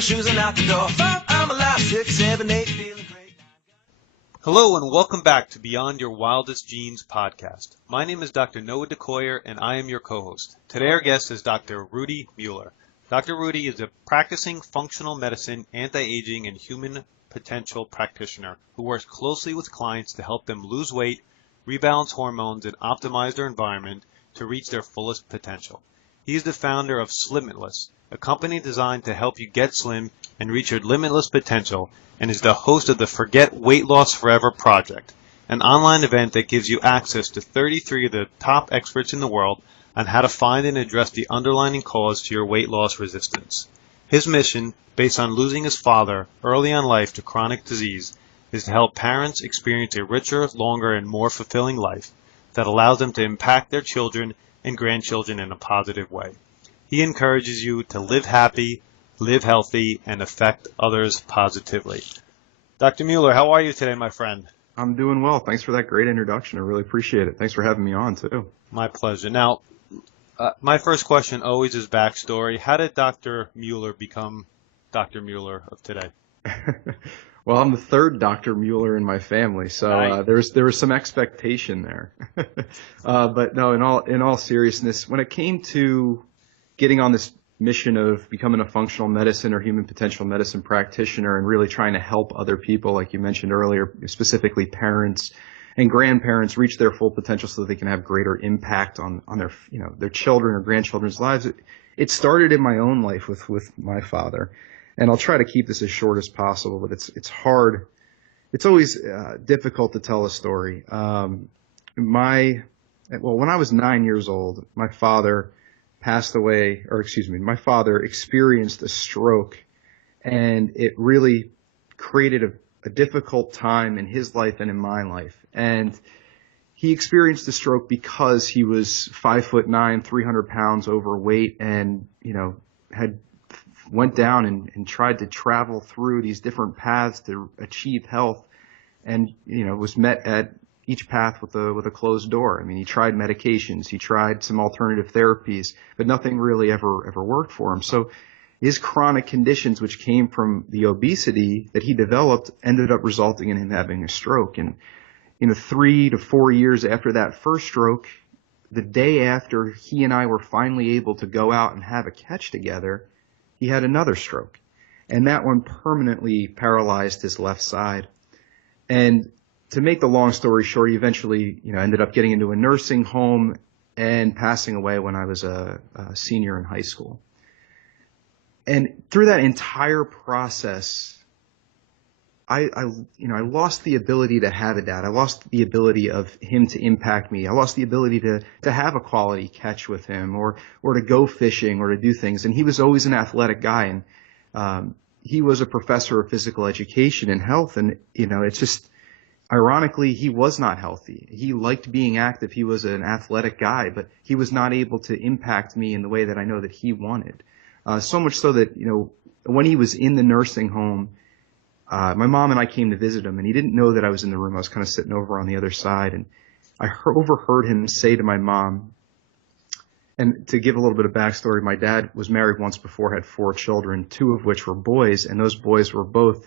my shoes and out the door. 5, I'm alive. 6, 7, 8, feeling great. Hello and welcome back to Beyond Your Wildest Genes podcast. My name is Dr. Noah DeCoyer and I am your co-host. Today our guest is Dr. Rudy Mueller. Dr. Rudy is a practicing functional medicine, anti-aging, and human potential practitioner who works closely with clients to help them lose weight, rebalance hormones, and optimize their environment to reach their fullest potential. He is the founder of Limitless, a company designed to help you get slim and reach your limitless potential, and is the host of the Forget Weight Loss Forever Project, an online event that gives you access to 33 of the top experts in the world on how to find and address the underlying cause to your weight loss resistance. His mission, based on losing his father early in life to chronic disease, is to help parents experience a richer, longer, and more fulfilling life that allows them to impact their children and grandchildren in a positive way. He encourages you to live happy, live healthy, and affect others positively. Dr. Mueller, how are you today, my friend? I'm doing well. Thanks for that great introduction. I really appreciate it. Thanks for having me on, too. My pleasure. Now, my first question always is backstory. How did Dr. Mueller become Dr. Mueller of today? Well, I'm the third Dr. Mueller in my family, so Nice. there was some expectation there. But no, in all seriousness, when it came to getting on this mission of becoming a functional medicine or human potential medicine practitioner and really trying to help other people, like you mentioned earlier, specifically parents and grandparents, reach their full potential so that they can have greater impact on their children or grandchildren's lives. It started in my own life with my father, and I'll try to keep this as short as possible, but it's hard. It's always difficult to tell a story. When I was 9 years old, my father experienced a stroke, and it really created a difficult time in his life and in my life. And he experienced the stroke because he was 5'9", 300 pounds overweight, and went down and tried to travel through these different paths to achieve health, and was met at each path with a closed door. I mean, he tried medications, he tried some alternative therapies, but nothing really ever worked for him. So his chronic conditions, which came from the obesity that he developed, ended up resulting in him having a stroke. And 3 to 4 years after that first stroke, the day after he and I were finally able to go out and have a catch together, he had another stroke. And that one permanently paralyzed his left side. And to make the long story short, he eventually ended up getting into a nursing home and passing away when I was a senior in high school. And through that entire process, I lost the ability to have a dad. I lost the ability of him to impact me. I lost the ability to have a quality catch with him or to go fishing or to do things. And he was always an athletic guy. And he was a professor of physical education and health. And, it's just, ironically, he was not healthy. He liked being active. He was an athletic guy, but he was not able to impact me in the way that I know that he wanted. So much so that, when he was in the nursing home, my mom and I came to visit him, and he didn't know that I was in the room. I was kind of sitting over on the other side, and I overheard him say to my mom, and to give a little bit of backstory, my dad was married once before, had 4 children, 2 of which were boys, and those boys were both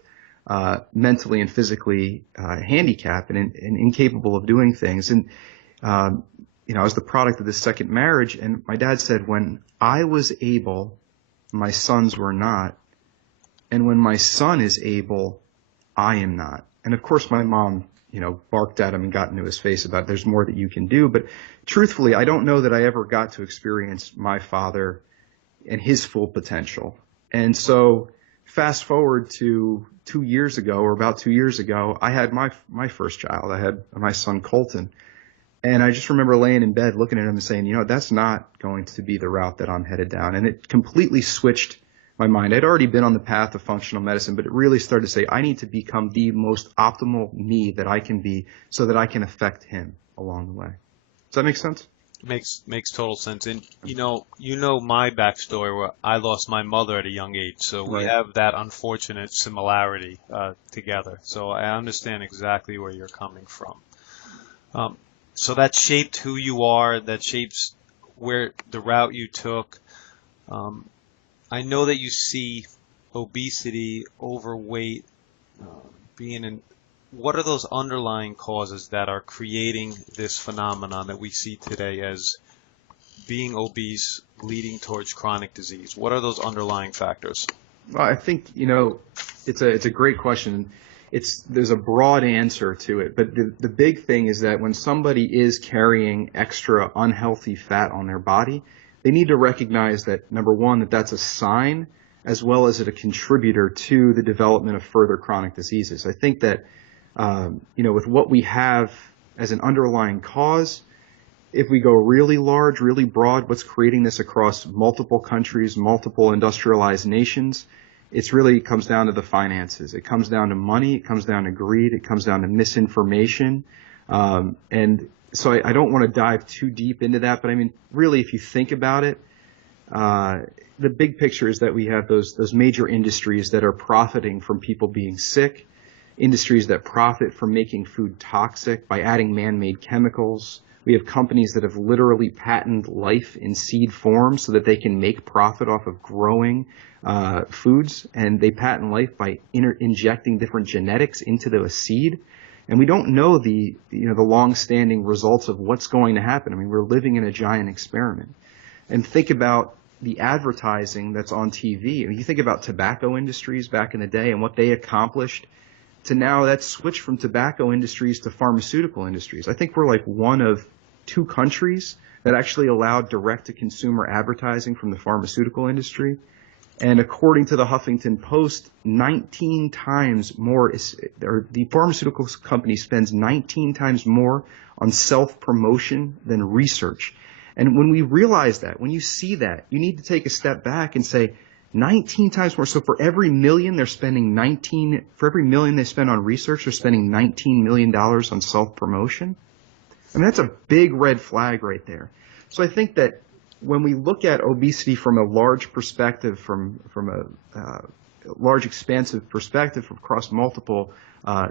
mentally and physically handicapped and incapable of doing things. And, I was the product of this second marriage, and my dad said, when I was able, my sons were not. And when my son is able, I am not. And of course, my mom, barked at him and got into his face about there's more that you can do. But truthfully, I don't know that I ever got to experience my father and his full potential. And so fast forward to 2 years ago, or about 2 years ago, I had my first child. I had my son, Colton. And I just remember laying in bed looking at him and saying, that's not going to be the route that I'm headed down. And it completely switched my mind. I'd already been on the path of functional medicine, but it really started to say, I need to become the most optimal me that I can be so that I can affect him along the way. Does that make sense? Makes total sense. And you know my backstory where I lost my mother at a young age, so we Right. have that unfortunate similarity together. So I understand exactly where you're coming from. So that shaped who you are. That shapes where the route you took. I know that you see obesity, overweight, what are those underlying causes that are creating this phenomenon that we see today as being obese leading towards chronic disease? What are those underlying factors? Well, I think, it's a great question. There's a broad answer to it, but the big thing is that when somebody is carrying extra unhealthy fat on their body, they need to recognize that, number one, that that's a sign as well as a contributor to the development of further chronic diseases. I think that, with what we have as an underlying cause, if we go really large, really broad, what's creating this across multiple countries, multiple industrialized nations, it really comes down to the finances. It comes down to money. It comes down to greed. It comes down to misinformation. And so I don't want to dive too deep into that, but I mean, really, if you think about it, the big picture is that we have those major industries that are profiting from people being sick, industries that profit from making food toxic by adding man-made chemicals. We have companies that have literally patented life in seed form so that they can make profit off of growing foods, and they patent life by injecting different genetics into the seed. And we don't know the long-standing results of what's going to happen. I mean, we're living in a giant experiment. And think about the advertising that's on TV. I mean, you think about tobacco industries back in the day and what they accomplished to now that's switched from tobacco industries to pharmaceutical industries. I think we're like one of 2 countries that actually allowed direct-to-consumer advertising from the pharmaceutical industry. And according to the Huffington Post, 19 times more, the pharmaceutical company spends 19 times more on self-promotion than research. And when we realize that, when you see that, you need to take a step back and say, 19 times more. So for every million they're spending for every million they spend on research, they're spending $19 million on self-promotion. I mean, that's a big red flag right there. So I think that when we look at obesity from a large perspective, from a large expansive perspective across multiple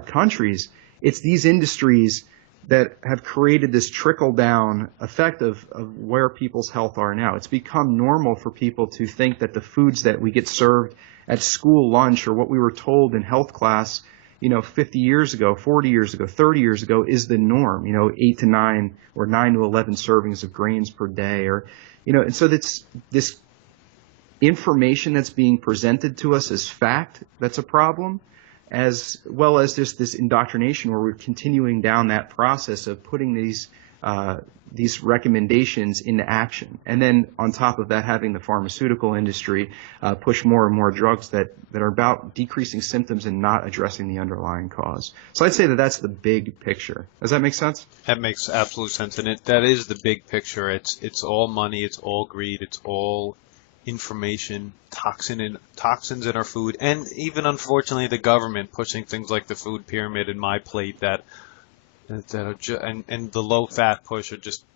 countries, it's these industries that have created this trickle-down effect of where people's health are now. It's become normal for people to think that the foods that we get served at school lunch or what we were told in health class, 50 years ago, 40 years ago, 30 years ago is the norm, 8 to 9 or 9 to 11 servings of grains per day. And so this information that's being presented to us as fact, that's a problem, as well as just this indoctrination where we're continuing down that process of putting these recommendations into action. And then on top of that, having the pharmaceutical industry push more and more drugs that are about decreasing symptoms and not addressing the underlying cause. So I'd say that that's the big picture. Does that make sense? That makes absolute sense. And that is the big picture. It's all money. It's all greed. It's all information, toxins in our food, and even unfortunately the government pushing things like the food pyramid and my plate that are and the low fat push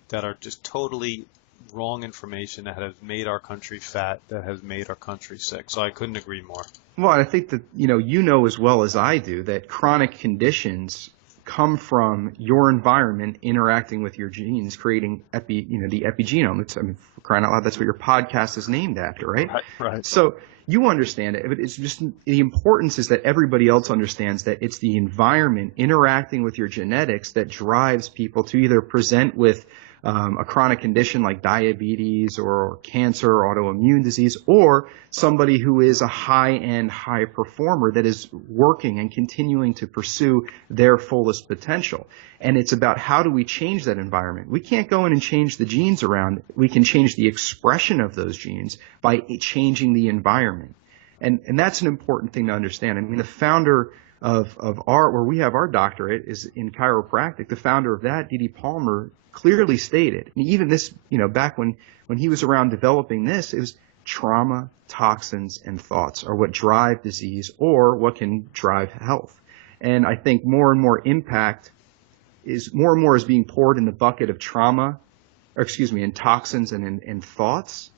that are just totally wrong information that has made our country fat, that has made our country sick. So I couldn't agree more. Well, I think that you know as well as I do that chronic conditions come from your environment interacting with your genes, creating the epigenome. For crying out loud, that's what your podcast is named after, right? Right. So you understand it, but it's just the importance is that everybody else understands that it's the environment interacting with your genetics that drives people to either present with a chronic condition like diabetes or cancer or autoimmune disease, or somebody who is a high-end high performer that is working and continuing to pursue their fullest potential. And it's about how do we change that environment. We can't go in and change the genes around. We can change the expression of those genes by changing the environment. And that's an important thing to understand. I mean, the founder of where we have our doctorate is in chiropractic. The founder of that, D.D. Palmer, clearly stated, and even this, back when he was around developing this, it was trauma, toxins, and thoughts are what drive disease or what can drive health. And I think more and more is being poured in the bucket of trauma, and toxins and thoughts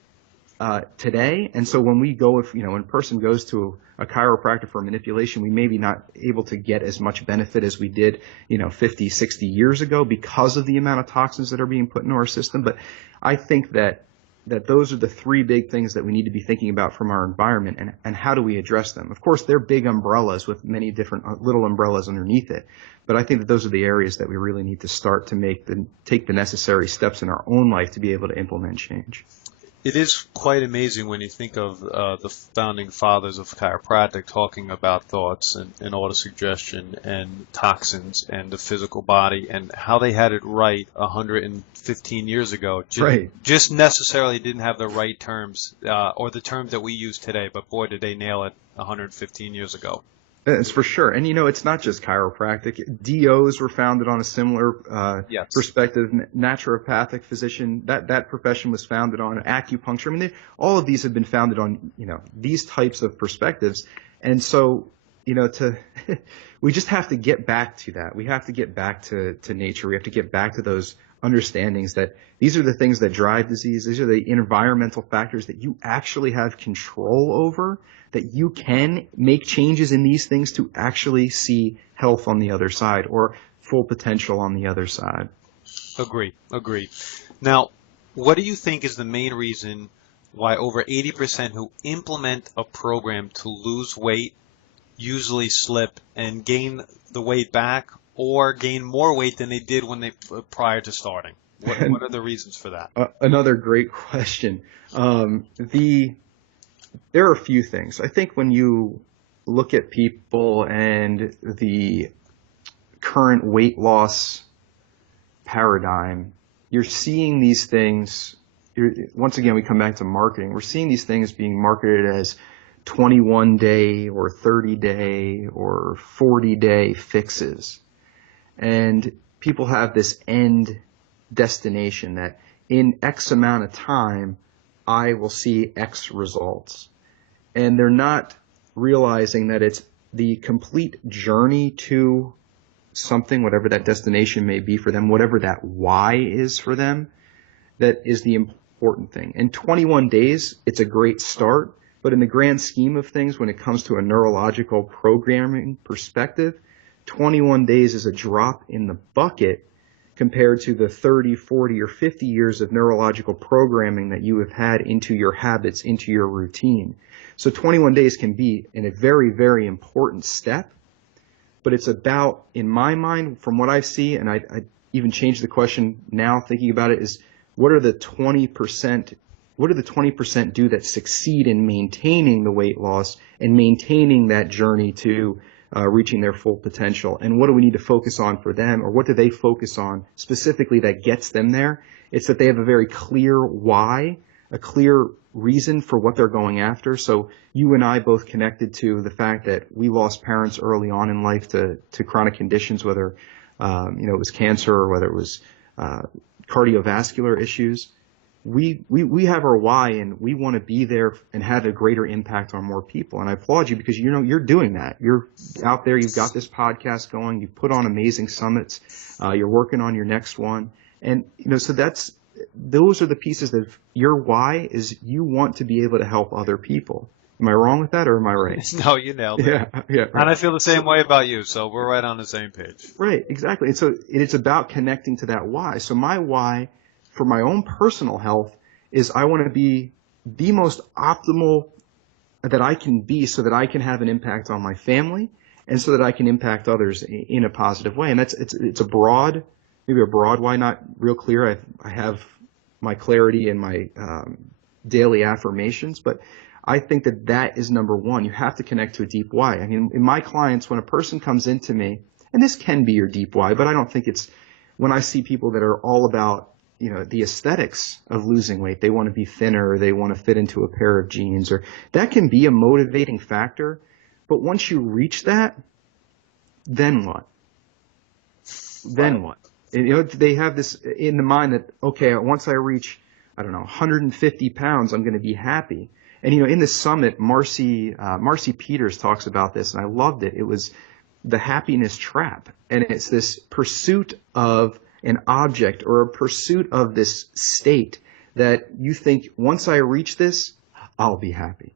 today. And so when we go, when a person goes to a chiropractor for manipulation, we may be not able to get as much benefit as we did, 50, 60 years ago because of the amount of toxins that are being put into our system. But I think that that those are the three big things that we need to be thinking about from our environment, and how do we address them. Of course, they're big umbrellas with many different little umbrellas underneath it, but I think that those are the areas that we really need to start to take the necessary steps in our own life to be able to implement change. It is quite amazing when you think of the founding fathers of chiropractic talking about thoughts and autosuggestion and toxins and the physical body and how they had it right 115 years ago. Right. Just necessarily didn't have the right terms or the terms that we use today, but boy, did they nail it 115 years ago. It's for sure. And, it's not just chiropractic. DOs were founded on a similar Yes. perspective. Naturopathic physician, that profession was founded on acupuncture. I mean, all of these have been founded on, these types of perspectives. And so, we just have to get back to that. We have to get back to nature. We have to get back to those understandings that these are the things that drive disease. These are the environmental factors that you actually have control over, that you can make changes in these things to actually see health on the other side or full potential on the other side. Agree. Now, what do you think is the main reason why over 80% who implement a program to lose weight usually slip and gain the weight back or gain more weight than they did when they prior to starting? What are the reasons for that? Another great question. There are a few things. I think when you look at people and the current weight loss paradigm, you're seeing these things. Once again, we come back to marketing. We're seeing these things being marketed as 21-day or 30-day or 40-day fixes. And people have this end destination that in X amount of time, I will see X results. And they're not realizing that it's the complete journey to something, whatever that destination may be for them, whatever that why is for them, that is the important thing. In 21 days, it's a great start, but in the grand scheme of things, when it comes to a neurological programming perspective, 21 days is a drop in the bucket compared to the 30, 40, or 50 years of neurological programming that you have had into your habits, into your routine. So 21 days can be a very, very important step, but it's about, in my mind, from what I see, and I even changed the question now thinking about it, is what are the 20% do that succeed in maintaining the weight loss and maintaining that journey to reaching their full potential? And what do we need to focus on for them, or what do they focus on specifically that gets them there? It's that they have a very clear why, a clear reason for what they're going after. So you and I both connected to the fact that we lost parents early on in life to chronic conditions, whether it was cancer or whether it was cardiovascular issues. We have our why, and we want to be there and have a greater impact on more people. And I applaud you because you're doing that. You're out there. You've got this podcast going. You put on amazing summits. You're working on your next one. And so those are the pieces that your why is. You want to be able to help other people. Am I wrong with that, or am I right? No, you nailed it. Yeah. Right. And I feel the same way about you, so we're right on the same page. Right, exactly. And so it's about connecting to that why. So my why for my own personal health is I want to be the most optimal that I can be so that I can have an impact on my family and so that I can impact others in a positive way. And it's a broad, maybe a broad why, not real clear. I have my clarity and my daily affirmations, but I think that is number one. You have to connect to a deep why. I mean, in my clients, when a person comes into me, and this can be your deep why, but I don't think it's when I see people that are all about the aesthetics of losing weight. They want to be thinner, or they want to fit into a pair of jeans, or that can be a motivating factor. But once you reach that, then what? Then what? They have this in the mind that, okay, once I reach, 150 pounds, I'm going to be happy. And, in this summit, Marcy Peters talks about this, and I loved it. It was the happiness trap. And it's this pursuit of an object or a pursuit of this state that you think, once I reach this, I'll be happy.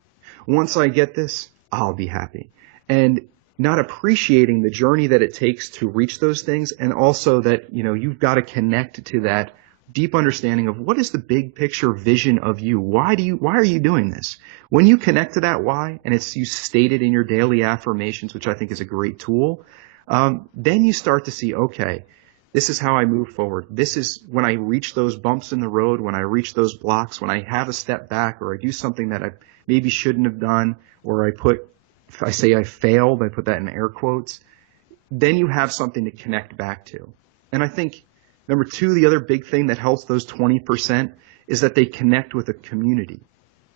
Once I get this, I'll be happy. And not appreciating the journey that it takes to reach those things, and also that, you've got to connect to that deep understanding of what is the big picture vision of you. Why are you doing this? When you connect to that why, and it's you stated in your daily affirmations, which I think is a great tool, then you start to see, okay, this is how I move forward. This is when I reach those bumps in the road, when I reach those blocks, when I have a step back, or I do something that I maybe shouldn't have done, or I say I failed, I put that in air quotes, then you have something to connect back to. And I think number two, the other big thing that helps those 20% is that they connect with a community.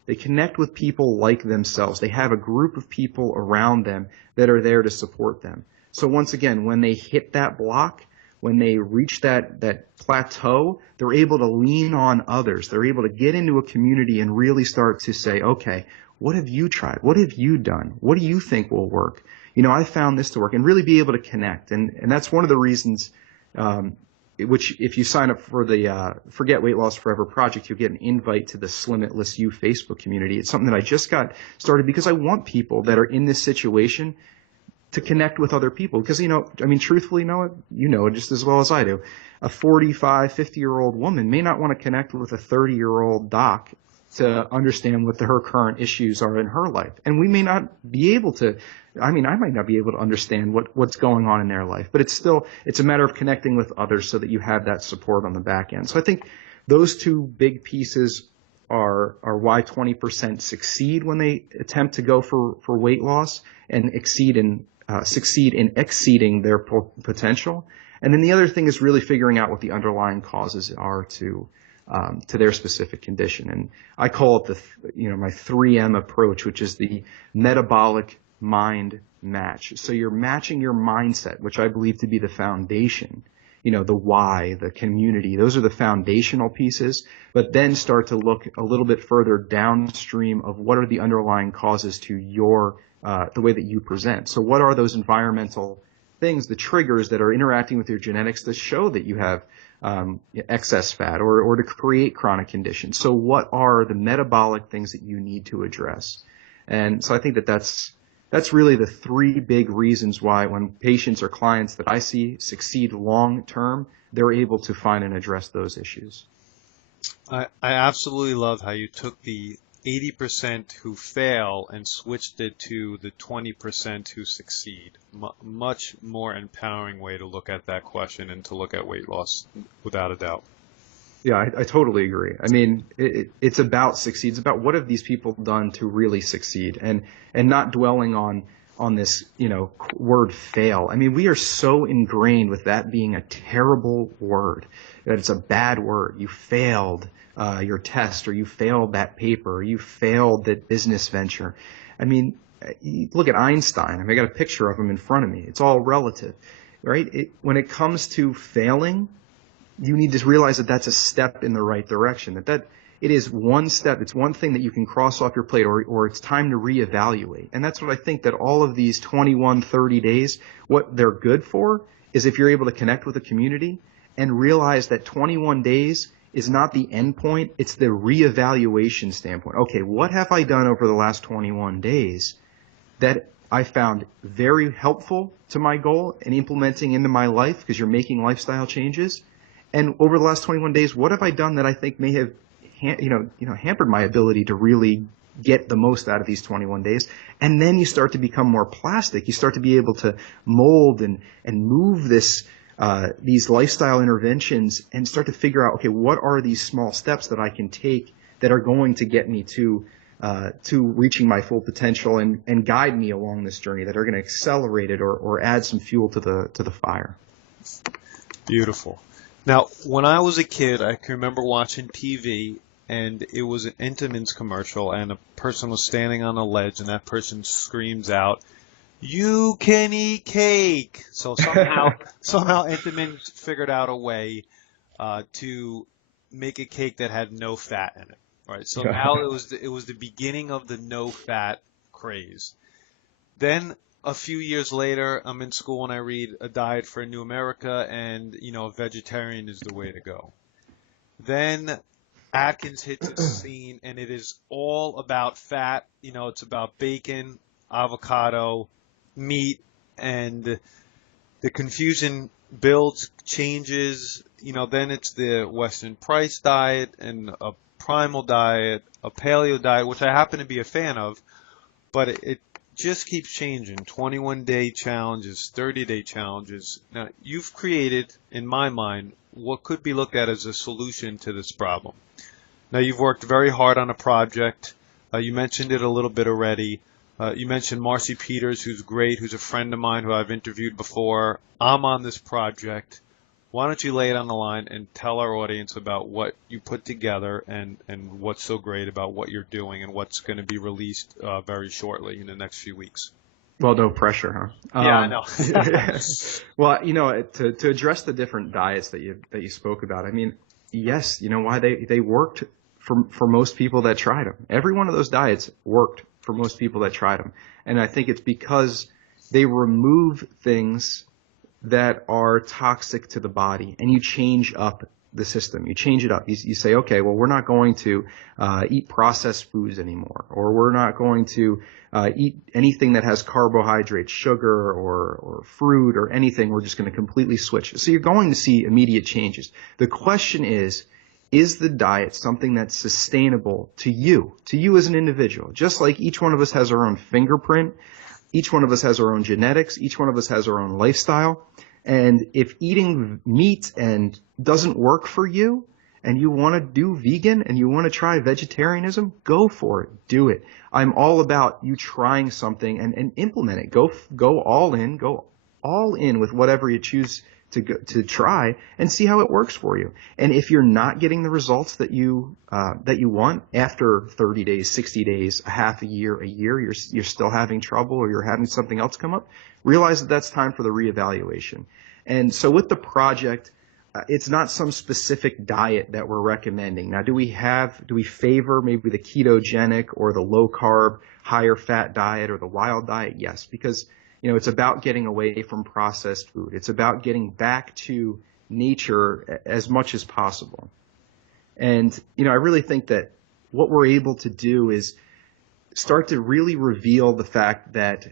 They connect with people like themselves. They have a group of people around them that are there to support them. So once again, when they hit that block, when they reach that plateau, they're able to lean on others. They're able to get into a community and really start to say, okay, what have you tried? What have you done? What do you think will work? I found this to work, and really be able to connect. And that's one of the reasons, which if you sign up for the Forget Weight Loss Forever project, you'll get an invite to the Slim-It-Less You Facebook community. It's something that I just got started because I want people that are in this situation to connect with other people. Because, truthfully, Noah, just as well as I do, a 45, 50-year-old woman may not want to connect with a 30-year-old doc to understand what her current issues are in her life. And we may not be able to, I might not be able to understand what's going on in their life, but it's a matter of connecting with others so that you have that support on the back end. So I think those two big pieces are why 20% succeed when they attempt to go for weight loss and succeed in exceeding their potential. And then the other thing is really figuring out what the underlying causes are to their specific condition. And I call it my 3M approach, which is the metabolic mind match. So you're matching your mindset, which I believe to be the foundation, the why, the community. Those are the foundational pieces, but then start to look a little bit further downstream of what are the underlying causes to the way that you present. So what are those environmental things, the triggers that are interacting with your genetics that show that you have excess fat or to create chronic conditions? So what are the metabolic things that you need to address? And so I think that's really the three big reasons why when patients or clients that I see succeed long term, they're able to find and address those issues. I absolutely love how you took the 80% who fail and switched it to the 20% who succeed. Much more empowering way to look at that question and to look at weight loss, without a doubt. Yeah, I totally agree. It's about succeed. It's about what have these people done to really succeed, and not dwelling on this, word fail. We are so ingrained with that being a terrible word, that it's a bad word. You failed your test, or you failed that paper, or you failed that business venture. Look at Einstein. I got a picture of him in front of me. It's all relative, right? When it comes to failing, you need to realize that that's a step in the right direction, that it is one step. It's one thing that you can cross off your plate, or it's time to reevaluate. And that's what I think that all of these 21, 30 days, what they're good for is if you're able to connect with a community and realize that 21 days is not the end point. It's the reevaluation standpoint. Okay, what have I done over the last 21 days that I found very helpful to my goal and implementing into my life, because you're making lifestyle changes? And over the last 21 days, what have I done that I think may have hampered my ability to really get the most out of these 21 days? And then you start to become more plastic. You start to be able to mold and move these lifestyle interventions and start to figure out, okay, what are these small steps that I can take that are going to get me to reaching my full potential and guide me along this journey, that are going to accelerate it or add some fuel to the fire. Beautiful. Now, when I was a kid, I can remember watching TV, and it was an Entenmann's commercial, and a person was standing on a ledge, and that person screams out, "You can eat cake!" So somehow Entenmann's figured out a way to make a cake that had no fat in it. Right. So now it was the beginning of the no fat craze. Then a few years later, I'm in school and I read A Diet for a New America, and vegetarian is the way to go. Then Atkins hits the scene, and it is all about fat. It's about bacon, avocado, meat, and the confusion builds, changes, then it's the Western price diet and a primal diet, a paleo diet, which I happen to be a fan of, but it just keeps changing. 21-day challenges, 30-day challenges. Now, you've created, in my mind, what could be looked at as a solution to this problem. Now, you've worked very hard on a project. You mentioned it a little bit already. You mentioned Marcy Peters, who's great, who's a friend of mine who I've interviewed before. I'm on this project. Why don't you lay it on the line and tell our audience about what you put together and what's so great about what you're doing and what's going to be released very shortly in the next few weeks. Well, no pressure, huh? Yeah, I know. Well, to address the different diets that you spoke about, I mean, yes, you know why they worked for most people that tried them. Every one of those diets worked for most people that tried them. And I think it's because they remove things that are toxic to the body, and you change up the system. You change it up. You say, okay, well, we're not going to eat processed foods anymore, or we're not going to eat anything that has carbohydrates, sugar, or fruit, or anything. We're just going to completely switch. So you're going to see immediate changes. The question is the diet something that's sustainable to you as an individual? Just like each one of us has our own fingerprint, each one of us has our own genetics, each one of us has our own lifestyle. And if eating meat and doesn't work for you, and you want to do vegan and you want to try vegetarianism, go for it. Do it. I'm all about you trying something and implement it. Go all in with whatever you choose to try and see how it works for you. And if you're not getting the results that you want after 30 days, 60 days, a half a year, you're still having trouble, or you're having something else come up, realize that that's time for the reevaluation. And so with the project, it's not some specific diet that we're recommending. Now, do we favor maybe the ketogenic or the low carb, higher fat diet or the wild diet? Yes, because it's about getting away from processed food. It's about getting back to nature as much as possible. And, I really think that what we're able to do is start to really reveal the fact that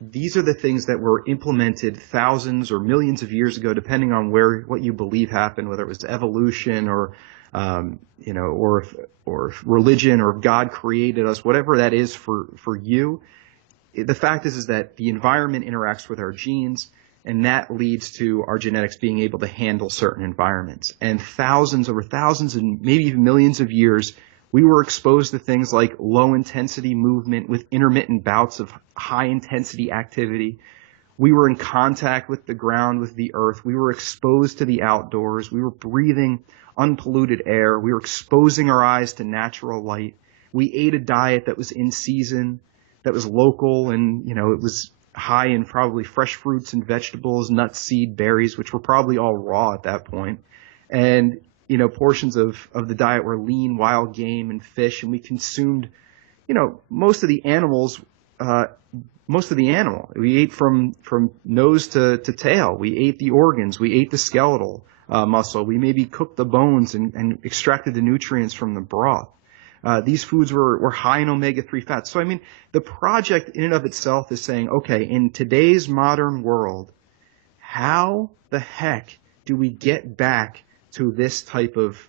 these are the things that were implemented thousands or millions of years ago, depending on what you believe happened, whether it was evolution or if religion or if God created us, whatever that is for you. The fact is that the environment interacts with our genes, and that leads to our genetics being able to handle certain environments. And over thousands and maybe even millions of years, we were exposed to things like low-intensity movement with intermittent bouts of high-intensity activity. We were in contact with the ground, with the earth. We were exposed to the outdoors. We were breathing unpolluted air. We were exposing our eyes to natural light. We ate a diet that was in season, that was local, and it was high in probably fresh fruits and vegetables, nuts, seed, berries, which were probably all raw at that point. And portions of the diet were lean, wild game and fish, and we consumed most of the animal. We ate from nose to tail. We ate the organs. We ate the skeletal muscle. We maybe cooked the bones and extracted the nutrients from the broth. These foods were high in omega-3 fats. So, the project in and of itself is saying, okay, in today's modern world, how the heck do we get back to this type of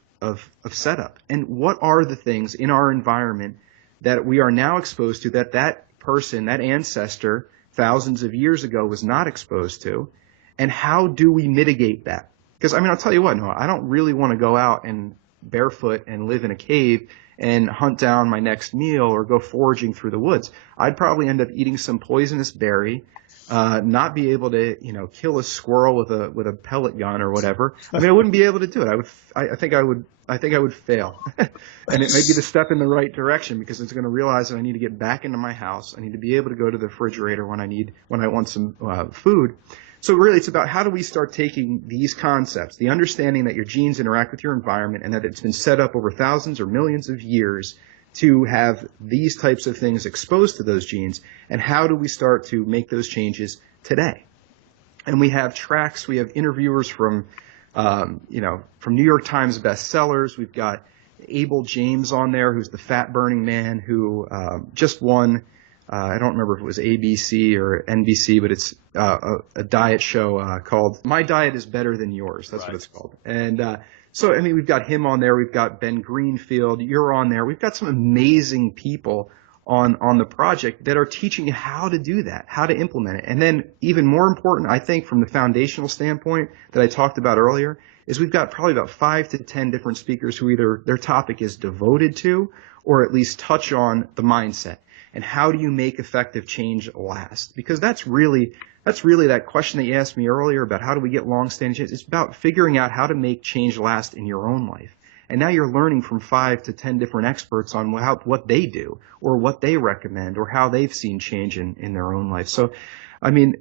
setup? And what are the things in our environment that we are now exposed to that person, that ancestor, thousands of years ago was not exposed to? And how do we mitigate that? Because, I'll tell you what, Noah, I don't really want to go out and barefoot and live in a cave and hunt down my next meal or go foraging through the woods. I'd probably end up eating some poisonous berry, not be able to, kill a squirrel with a pellet gun or whatever. I wouldn't be able to do it. I think I would fail. And it may be the step in the right direction, because it's going to realize that I need to get back into my house. I need to be able to go to the refrigerator when I want some food. So really, it's about how do we start taking these concepts, the understanding that your genes interact with your environment and that it's been set up over thousands or millions of years to have these types of things exposed to those genes, and how do we start to make those changes today? And we have tracks, we have interviewers from New York Times bestsellers. We've got Abel James on there, who's the fat-burning man who just won I don't remember if it was ABC or NBC, but it's a diet show called My Diet is Better Than Yours. That's what it's called. And so, I mean, we've got him on there. We've got Ben Greenfield. You're on there. We've got some amazing people on the project that are teaching you how to do that, how to implement it. And then even more important, I think, from the foundational standpoint that I talked about earlier, is we've got probably about 5 to 10 different speakers who either their topic is devoted to or at least touch on the mindset. And how do you make effective change last? Because that's really that question that you asked me earlier about how do we get long-standing change. It's about figuring out how to make change last in your own life. And now you're learning from 5 to 10 different experts on what they do or what they recommend or how they've seen change in their own life. So, I mean,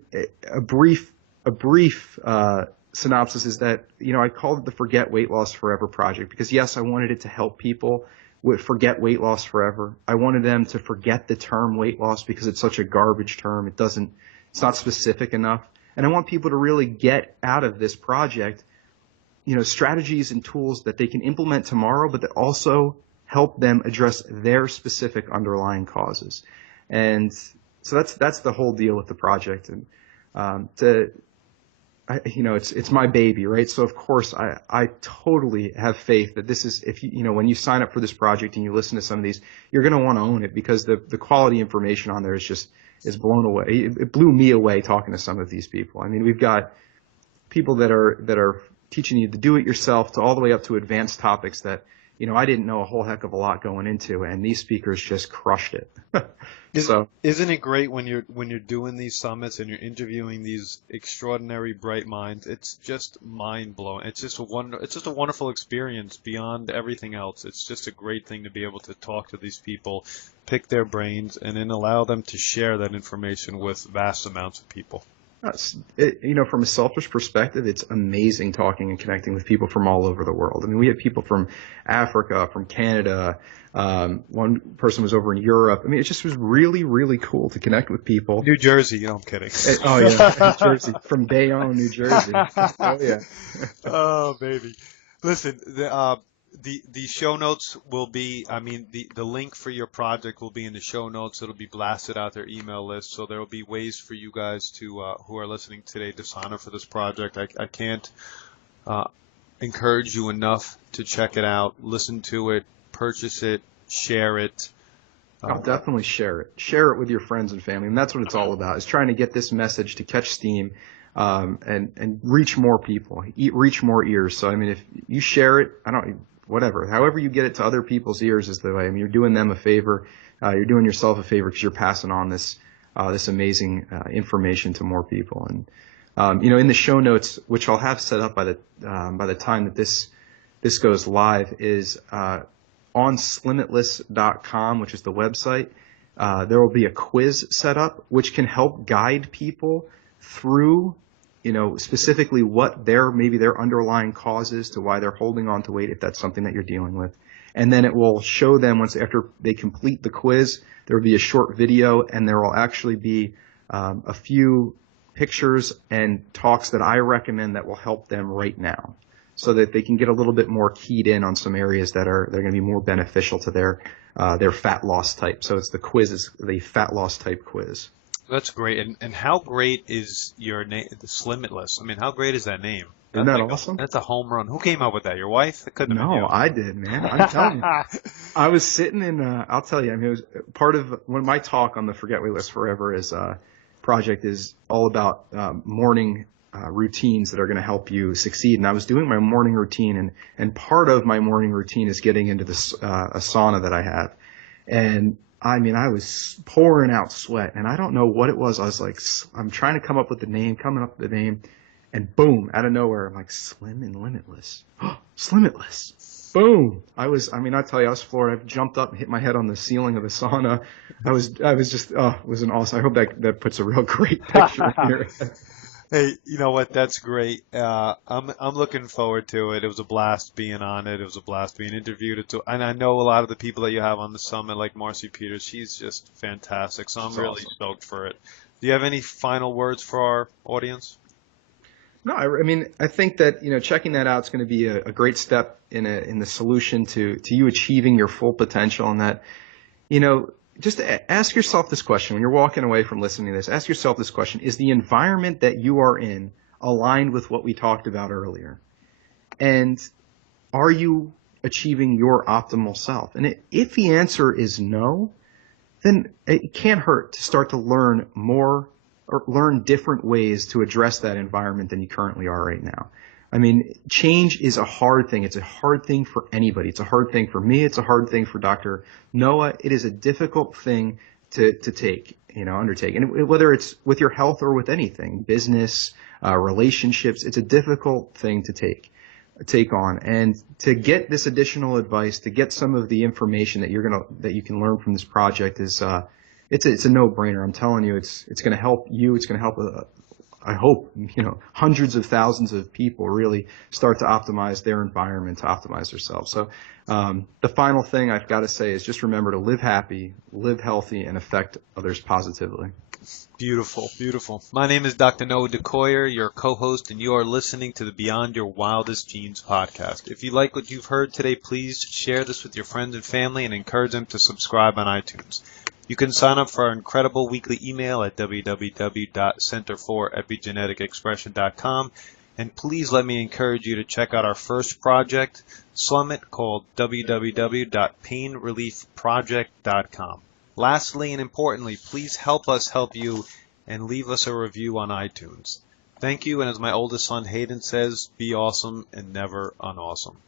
a brief synopsis is that, I called it the Forget Weight Loss Forever project because, yes, I wanted it to help people forget weight loss forever. I wanted them to forget the term weight loss because it's such a garbage term. It's not specific enough. And I want people to really get out of this project, strategies and tools that they can implement tomorrow, but that also help them address their specific underlying causes. And so that's the whole deal with the project. And it's my baby, right? So of course I totally have faith that this is, when you sign up for this project and you listen to some of these, you're going to want to own it because the quality information on there is blown away. It blew me away talking to some of these people. I mean, we've got people that are teaching you to do it yourself to all the way up to advanced topics that, I didn't know a whole heck of a lot going into, and these speakers just crushed it. Isn't it great when you're doing these summits and you're interviewing these extraordinary bright minds? It's just mind blowing. It's just a wonderful experience beyond everything else. It's just a great thing to be able to talk to these people, pick their brains, and then allow them to share that information with vast amounts of people. From a selfish perspective, it's amazing talking and connecting with people from all over the world. I mean, we had people from Africa, from Canada. One person was over in Europe. I mean, it just was really, really cool to connect with people. New Jersey. No, I'm kidding. Oh, yeah. New Jersey. From Bayonne, New Jersey. Oh, yeah. Oh, baby. Listen, the show notes will be, the link for your project will be in the show notes. It'll be blasted out their email list. So there will be ways for you guys who are listening today to sign up for this project. I can't encourage you enough to check it out, listen to it, purchase it, share it. I'll definitely share it. Share it with your friends and family. And that's what it's all about, is trying to get this message to catch steam and reach more people, reach more ears. So, I mean, if you share it, however you get it to other people's ears is the way. I mean, you're doing them a favor. You're doing yourself a favor because you're passing on this amazing information to more people. And, in the show notes, which I'll have set up by the time that this goes live, is on slimitless.com, which is the website. There will be a quiz set up which can help guide people through, specifically what their underlying cause is to why they're holding on to weight, if that's something that you're dealing with. And then it will show them after they complete the quiz, there will be a short video, and there will actually be a few pictures and talks that I recommend that will help them right now, so that they can get a little bit more keyed in on some areas they're going to be more beneficial to their fat loss type. So it's the fat loss type quiz. That's great. And how great is your name, the Slimitless? I mean, how great is that name? Isn't that awesome? That's a home run. Who came up with that? Your wife? It couldn't have been you. No, I did, man. I'm telling you. I was sitting in, I'll tell you, I mean, it was part of when my talk on the Forget Weight Loss Forever project is all about morning routines that are going to help you succeed. And I was doing my morning routine, and part of my morning routine is getting into this a sauna that I have. And I mean, I was pouring out sweat, and I don't know what it was. I was like, I'm trying to coming up with the name, and boom, out of nowhere, I'm like, Slim and Limitless. Slimitless. Boom. I tell you, I was floored. I jumped up and hit my head on the ceiling of the sauna. I was just, it was an awesome. I hope that puts a real great picture here. Hey, you know what? That's great. I'm looking forward to it. It was a blast being on it. It was a blast being interviewed. And I know a lot of the people that you have on the summit, like Marcy Peters. She's just fantastic. So I'm really stoked for it. Do you have any final words for our audience? No, I think that, checking that out is going to be a great step in the solution to you achieving your full potential, and that, just ask yourself this question when you're walking away from listening to this. Ask yourself this question: is the environment that you are in aligned with what we talked about earlier? And are you achieving your optimal self? And if the answer is no, then it can't hurt to start to learn more or learn different ways to address that environment than you currently are right now. I mean, change is a hard thing. It's a hard thing for anybody. It's a hard thing for me. It's a hard thing for Dr. Noah. It is a difficult thing to take, undertake. And whether it's with your health or with anything, business, relationships, it's a difficult thing to take on. And to get this additional advice, to get some of the information that you can learn from this project is it's a no-brainer. I'm telling you, it's going to help you. It's going to help I hope, hundreds of thousands of people really start to optimize their environment, to optimize themselves. So the final thing I've got to say is just remember to live happy, live healthy, and affect others positively. Beautiful, beautiful. My name is Dr. Noah DeCoyer, your co-host, and you are listening to the Beyond Your Wildest Genes podcast. If you like what you've heard today, please share this with your friends and family and encourage them to subscribe on iTunes. You can sign up for our incredible weekly email at www.centerforepigeneticexpression.com. And please let me encourage you to check out our first project, Summit, called www.painreliefproject.com. Lastly and importantly, please help us help you and leave us a review on iTunes. Thank you, and as my oldest son Hayden says, be awesome and never unawesome.